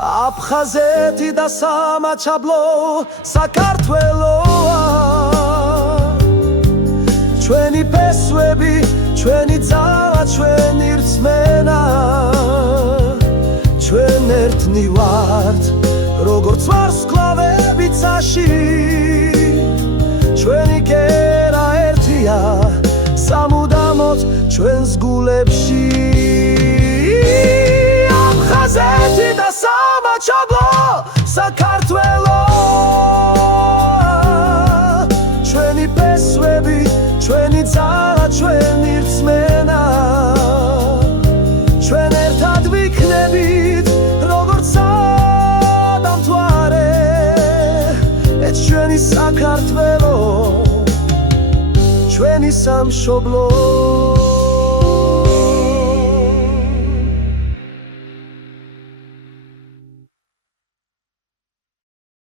აფხაზეთი და სამაჩაბლო საქართველოა ჩვენი ფესვები ჩვენი ძალა ჩვენი რწმენა ჩვენ ერთნი ვართ როგორც ვარსკვლავები ცაში ჩვენი კერა ერთია სამუდამოდ ჩვენს გულებში აფხაზეთი და სამაჩაბლო საქართველო ჩვენი ფესვები ჩვენი ძალა ჩვენი რწმენა ჩვენ ერთად ვიქნებით როგორც სადამთვარე ეს ჩვენი საქართველო ჩვენი სამშობლო